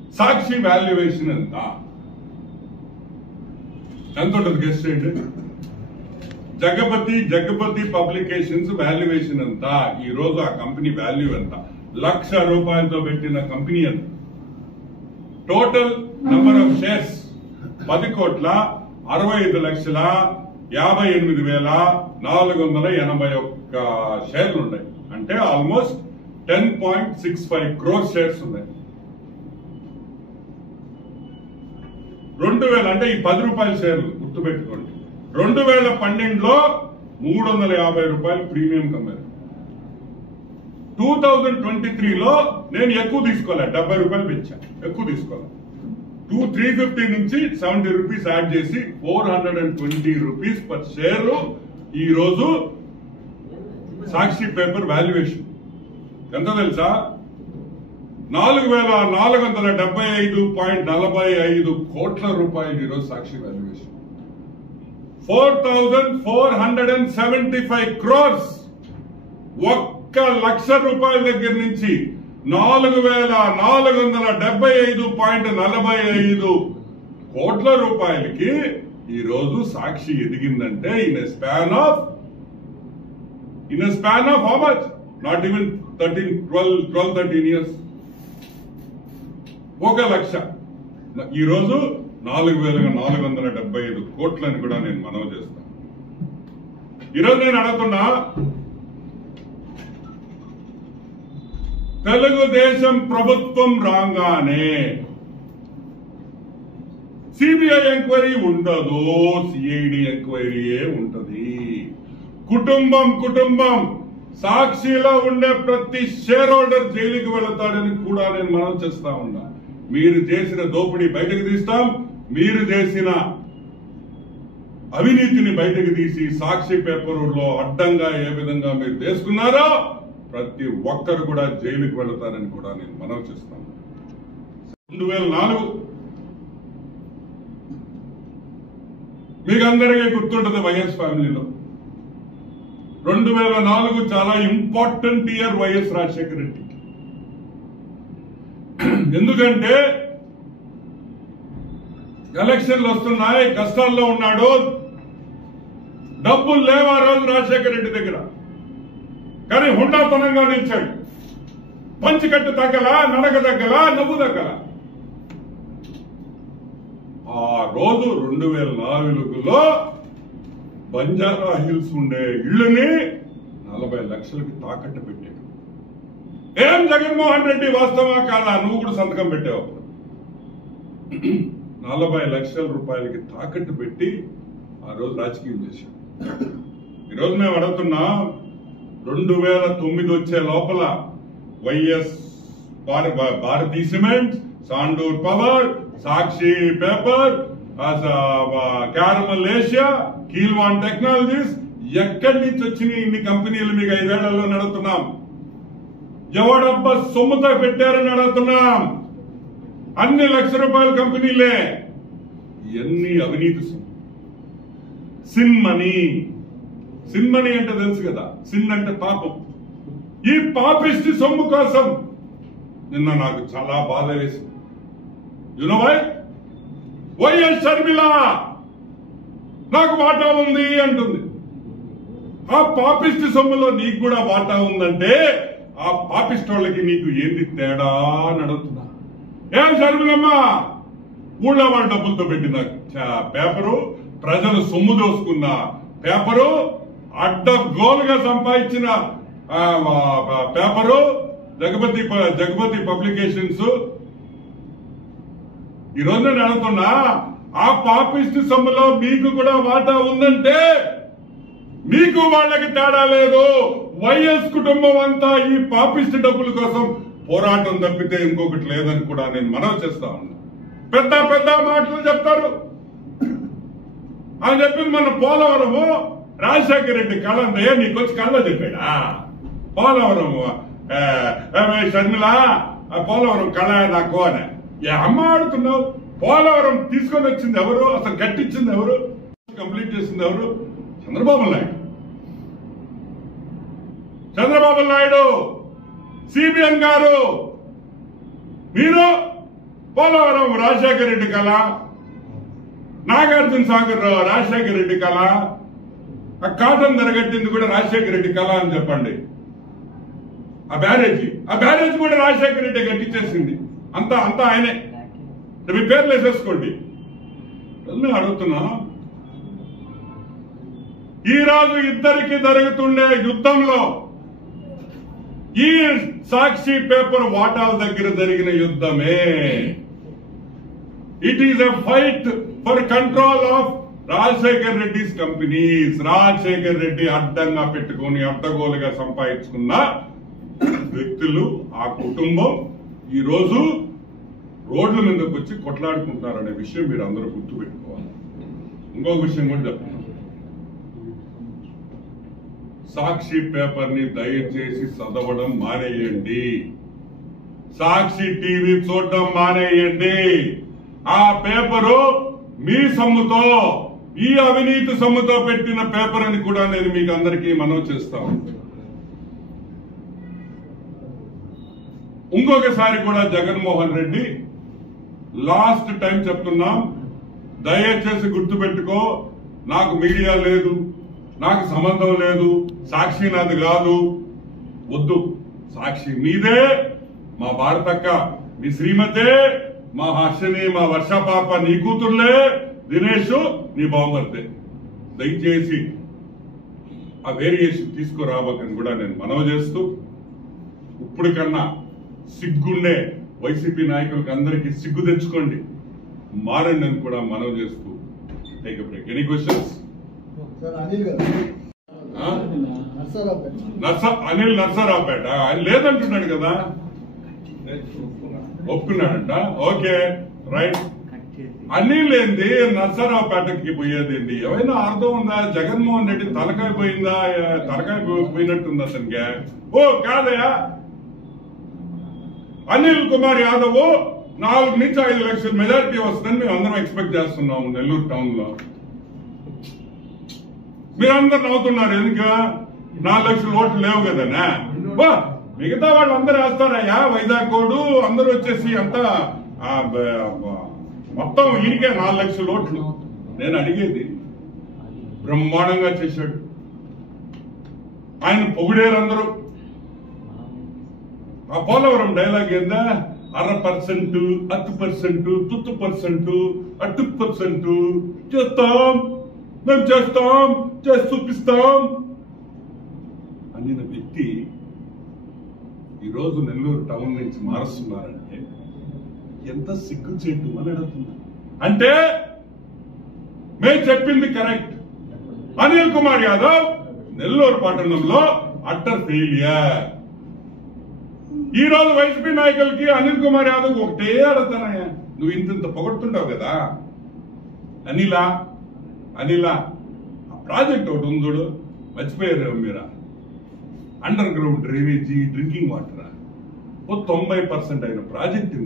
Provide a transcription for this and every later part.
సాక్షి valuation ఎంత ఉంటుంది guest చేయండి. జగపతి పబ్లికేషన్స్ వాల్యుయేషన్ ఎంత, ఈ రోజు ఆ కంపెనీ వాల్యూ ఎంత, ₹1,00,000 పెట్టిన కంపెనీ ఎంత. టోటల్ నంబర్ ఆఫ్ షేర్స్ 10,58,58,481 షేర్లు ఉన్నాయి. అంటే ఆల్మోస్ట్ 10.65 crore షేర్స్ ఉన్నాయి. 2000 అంటే ఈ ₹10 షేర్లు గుర్తుపెట్టుకోండి. 2012లో ₹350 ప్రీమియం కమ్మారు. 2023లో నేను ఎక్కువ తీసుకోలే, ₹70 పెంచా, ఎక్కువ తీసుకోలే. 350 నుంచి ₹70 యాడ్ చేసి ₹420 పర్ షేర్ ఈ రోజు సాక్షి పేపర్ వాల్యుయేషన్ ఎంత తెలుసా? 4,475.45 కోట్ల రూపాయలు ఈరోజు సాక్షి వాల్యుయేషన్. 4,475 crores. ₹1,00,000 దగ్గర నుంచి 4,475.45 కోట్ల రూపాయలకి ఈ రోజు సాక్షి ఎదిగిందంటే in span of how much? Not even 12-13 years. 1,00,000 ఈ రోజు 4,475 కోట్లని కూడా నేను మనవి చేస్తాను. ఈరోజు నేను అడుగుతున్నా, తెలుగుదేశం ప్రభుత్వం రాగానే సిబిఐ ఎంక్వైరీ ఉండదు, సిఐడి ఎంక్వైరీయే ఉంటది. కుటుంబం సాక్షిలో ఉండే ప్రతి షేర్ హోల్డర్ జైలుకి వెళతాడని కూడా నేను మనవి చేస్తా ఉన్నా. మీరు చేసిన దోపిడీ బయటకు తీస్తాం, మీరు చేసిన అవినీతిని బయటకు తీసి సాక్షి పేపర్లో అడ్డంగా ఏ విధంగా మీరు తీసుకున్నారో ప్రతి ఒక్కరు కూడా జైలుకి వెళతారని కూడా నేను మనవి చేస్తాను. 2004 మీకు అందరికీ గుర్తుంటది వైఎస్ ఫ్యామిలీలో. 2004 చాలా important year YS Rajasekhara Reddy. ఎందుకంటే ఎలక్షన్లు వస్తున్నాయి, కష్టాల్లో ఉన్నాడు, డబ్బులు లేవు ఆ రోజు రాజశేఖర రెడ్డి దగ్గర. కానీ హుండాతనంగా నిలిచాడు. పంచికట్టు తగ్గలా, నడక తగ్గలా, నవ్వు తగ్గలా. ఆ రోజు 2004లో బంజారా హిల్స్ ఉండే ఇళ్లని 40 లక్షలకి తాకట్టు పెట్టాడు. ఏం జగన్మోహన్ రెడ్డి వాస్తవా కాదా? నువ్వు కూడా సంతకం పెట్టావు. 40 లక్షల రూపాయలకి తాకట్టు పెట్టి ఆ రోజు రాజకీయం చేశాడు. ఈరోజు మేము అడుగుతున్నా, 2009 వచ్చే లోపల YS Bharathi cement, Sandur power, Sakshi paper, Carmel Asia, కీల్వాన్ టెక్నాలజీస్, ఎక్కడి నుంచి వచ్చినాయి ఇన్ని కంపెనీలు? మీకు 5 ఏళ్లలో నడుస్తున్నాం. ఎవడబ్బా సొమ్ముతో పెట్టారని అడుగుతున్నాం. అన్ని ₹1,00,000 కంపెనీలే. ఎన్ని అవినీతి సొమ్ము. సిన్ మనీ అంటే తెలుసు కదా, సిన్ అంటే పాపం. ఈ పాపిష్టి సొమ్ము కోసం నిన్న నాకు చాలా బాధ వేసింది. You know why? వైఎస్ షర్మిల నాకు వాటా ఉంది అంటుంది. ఆ పాపిష్టి సొమ్ములో నీకు కూడా వాటా ఉందంటే ఆ పాపిస్టోళ్ళకి నీకు ఏంటి తేడా అని అడుగుతున్నా. ఏం షర్మిలమ్మ, ఊళ్ళో వాళ్ళ డబ్బులతో పెట్టిన పేపరు, ప్రజలు సొమ్ము దోసుకున్న పేపరు, అడ్డగోలుగా సంపాదించిన పేపరు, జగపతి పబ్లికేషన్స్. ఈ రోజు నేను అడుగుతున్నా, ఆ పాపిస్ట్ సొమ్ములో మీకు కూడా వాటా ఉందంటే మీకు వాళ్ళకి తేడా లేదు. వైఎస్ కుటుంబం అంతా ఈ పాపిస్ట్ డబ్బుల కోసం పోరాటం తప్పితే ఇంకొకటి లేదని కూడా నేను మనవి చేస్తా ఉన్నా. పెద్ద మాటలు చెప్తారు అని చెప్పింది. మన పోలవరము రాజశేఖర రెడ్డి కళందయ్య నీకొచ్చి కళ్ళ చెప్పాడా? పోలవరము షర్మిల పోలవరం కళ నాకు అని అమ్మ ఆడుతున్నావు. పోలవరం తీసుకొని వచ్చింది ఎవరు? అసలు కట్టించింది ఎవరు? కంప్లీట్ చేసింది ఎవరు? చంద్రబాబు నాయుడు, సిబిఎన్ గారు. మీరు పోలవరం రాజశేఖర రెడ్డి కళ, నాగార్జున సాగర్ రాజశేఖర రెడ్డి కళ, ఆ కాటన్ ధరగట్టింది కూడా రాజశేఖర రెడ్డి కళ అని చెప్పండి. ఆ బ్యారేజీ కూడా రాజశేఖర రెడ్డి కట్టించేసింది. అంతా ఆయనే. మీ పేర్లు వేసేసుకోండి. అడుగుతున్నా, ఈ రోజు ఇద్దరికి జరుగుతుండే యుద్ధంలో ఈ సాక్షి పేపర్ వాటాల దగ్గర జరిగిన యుద్ధమే. It is a fight for control of Rajasekhar Reddy's companies. Rajasekhar Reddy అడ్డంగా పెట్టుకుని అడ్డగోలుగా సంపాదించుకున్న వ్యక్తులు, ఆ కుటుంబం ఈ రోజు రోడ్ల మీదకి వచ్చి కొట్లాడుకుంటారనే విషయం మీరు అందరూ గుర్తుపెట్టుకోవాలి. ఇంకొక విషయం కూడా చెప్తాను, సాక్షి పేపర్ ని దయచేసి చదవడం మానేయండి. సాక్షి టీవీ చూడడం మానేయండి. ఆ పేపరు మీ సొమ్ముతో, ఈ అవినీతి సొమ్ముతో పెట్టిన పేపర్ అని కూడా నేను మీకు అందరికీ మనవి చేస్తాను. ఇంకొకసారి కూడా జగన్మోహన్ రెడ్డి, లాస్ట్ టైం చెప్తున్నాం, దయచేసి గుర్తుపెట్టుకో, నాకు మీడియా లేదు, నాకు సంబంధం లేదు, సాక్షి నాది కాదు, వద్దు. సాక్షి మీదే, మా భారతక్క, మీ శ్రీమతే, మా హర్షిని, మా వర్షపాప నీ కూతుర్లే, దినేష్ నీ బావమర్దే. దయచేసి ఆ వేరియేషన్ తీసుకురావకని కూడా నేను మనవి చేస్తూ, ఇప్పుడు కన్నా సిగ్గుండే వైసీపీ నాయకులకు అందరికీ సిగ్గు తెచ్చుకోండి, మారండి అని కూడా మనవి చేస్తూ take a break. Any questions? Anil Narasaraopet ఆయన లేదంటున్నాడు కదా, ఒప్పుకున్నాడంట. Okay right. అనిల్ ఏంది నర్సరావుపేటకి పోయేదేంటి? ఏమైనా అర్థం ఉందా? జగన్మోహన్ రెడ్డి తలకాయ పోయిందా? తలకాయ పోయినట్టుందా అతనికి? ఓ కాదయా, అనిల్ కుమార్ యాదవ్ 4 నుంచి 5 లక్షల మెజారిటీ వస్తుందని మేము అందరం ఎక్స్పెక్ట్ చేస్తున్నాము నెల్లూరు టౌన్ లో. మీరందరూ నవ్వుతున్నారు ఎందుకు? 4 లక్షల ఓట్లు లేవు కదనా? మిగతా వాళ్ళు అందరూ వేస్తారయ్యా. వైజాగ్ కోడు అందరూ వచ్చేసి అంతా మొత్తం ఈయనకే 4 లక్షల ఓట్లు. నేను అడిగేది, బ్రహ్మాండంగా చేశాడు, ఆయన పొగిడేరు అందరూ. ఆ పోలవరం డైలాగ్ ఏందా? 1% 10% 30% 80% చేస్తాం, మేము చేస్తాం, చేసి చూపిస్తాం అనిన వ్యక్తి ఈరోజు నెల్లూరు టౌన్ నుంచి మారుస్తున్నారంటే ఎంత సిగ్గుచేటు అని అడుగుతున్నా. అంటే మేము చెప్పింది కరెక్ట్. అనిల్ కుమార్ యాదవ్ నెల్లూరు పట్టణంలో అట్టర్ ఫెయిలియర్. ఈ రోజు వైసీపీ నాయకులకి అనిల్ కుమార్ యాదవ్ ఒకటే అడుగుతానయ్యా, నువ్వు ఇంత పొగడుతుంటావు కదా అనిలా ఆ ప్రాజెక్ట్ ఒకటి ఉందోడు, మర్చిపోయారు మీరా? Underground drainage, drinking water 90% అయిన ప్రాజెక్ట్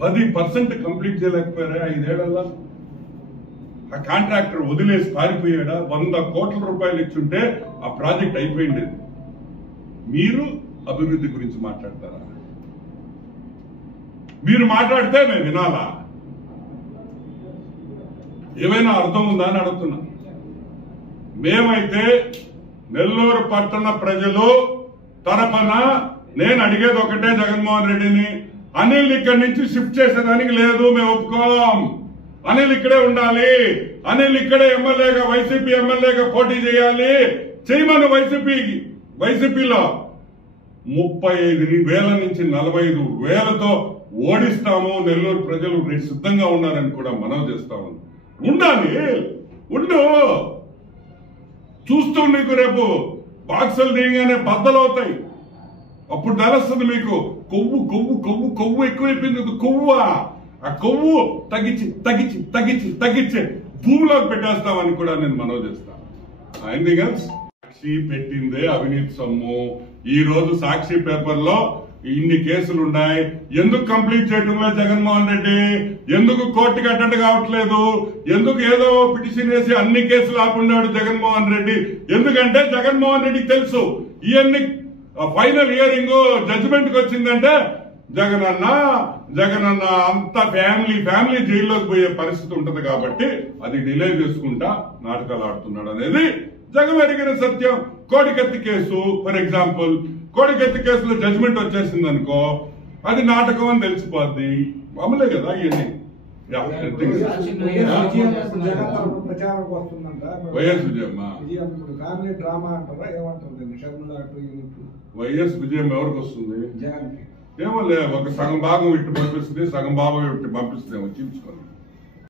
10% కంప్లీట్ చేయలేకపోయారా 5 ఏళ్లలో? ఆ కాంట్రాక్టర్ వదిలేసి పారిపోయాడా? 100 కోట్ల రూపాయలు ఇచ్చుంటే ఆ ప్రాజెక్ట్ అయిపోయింది. మీరు అభివృద్ధి గురించి మాట్లాడతారా? మీరు మాట్లాడితే మేము వినాలా? ఏమైనా అర్థం ఉందా అని అడుగుతున్నా. మేమైతే నెల్లూరు పట్టణ ప్రజలు తరపున నేను అడిగేది ఒకటే, జగన్మోహన్ రెడ్డిని, అనిల్ ఇక్కడి నుంచి షిఫ్ట్ చేసేదానికి లేదు, మేము ఒప్పుకోం. అనిల్ ఇక్కడే ఉండాలి, అనిల్ ఇక్కడే ఎమ్మెల్యేగా, వైసీపీ ఎమ్మెల్యేగా పోటీ చేయాలి, చేయమని వైసీపీలో 35,000 నుంచి 45,000తో ఓడిస్తాము. నెల్లూరు ప్రజలు సిద్ధంగా ఉన్నారని కూడా మనవి చేస్తాము. ఉండాలి, ఉండు, చూస్తూ నీకు రేపు బాక్సులు దిగగానే బద్దలవుతాయి. అప్పుడు తెలుస్తుంది మీకు కొవ్వు కొవ్వు కొవ్వు కొవ్వు ఎక్కువైపోయింది. కొవ్వా ఆ కొవ్వు తగ్గించి తగ్గించి తగ్గించి తగ్గించి భూమిలోకి పెట్టేస్తామని కూడా నేను మనవి చేస్తాను. సాక్షి పెట్టిందే అవినీతి సొమ్ము. ఈ రోజు సాక్షి పేపర్ లో ఇన్ని కేసులు ఉన్నాయి. ఎందుకు కంప్లీట్ చేయడంలో జగన్మోహన్ రెడ్డి? ఎందుకు కోర్టుకి అటెండ్ కావట్లేదు? ఎందుకు ఏదో పిటిషన్ వేసి అన్ని కేసులు ఆపున్నాడు జగన్మోహన్ రెడ్డి? ఎందుకంటే జగన్మోహన్ రెడ్డికి తెలుసు, ఇవన్నీ ఫైనల్ హియరింగ్ జడ్జిమెంట్ కి వచ్చిందంటే జగనన్న అంత ఫ్యామిలీ జైల్లోకి పోయే పరిస్థితి ఉంటది కాబట్టి అది డిలే చేసుకుంటా నాటకాలు ఆడుతున్నాడు అనేది జగన్ అడిగిన సత్యం. కోడికత్తి కేసు ఫర్ ఎగ్జాంపుల్, కోడికత్తి కేసులో జడ్జిమెంట్ వచ్చేసింది అనుకో, అది నాటకం అని తెలిసిపోద్ది. మామూలే కదా ఇవన్నీ. వైఎస్ విజయమ్మ వైఎస్ విజయం ఎవరికి వస్తుంది? ఏమో లే, ఒక సగం భాగం ఇట్టు పంపిస్తుంది, సగం భాగం ఇట్టు పంపిస్తుంది, చీల్చుకొని.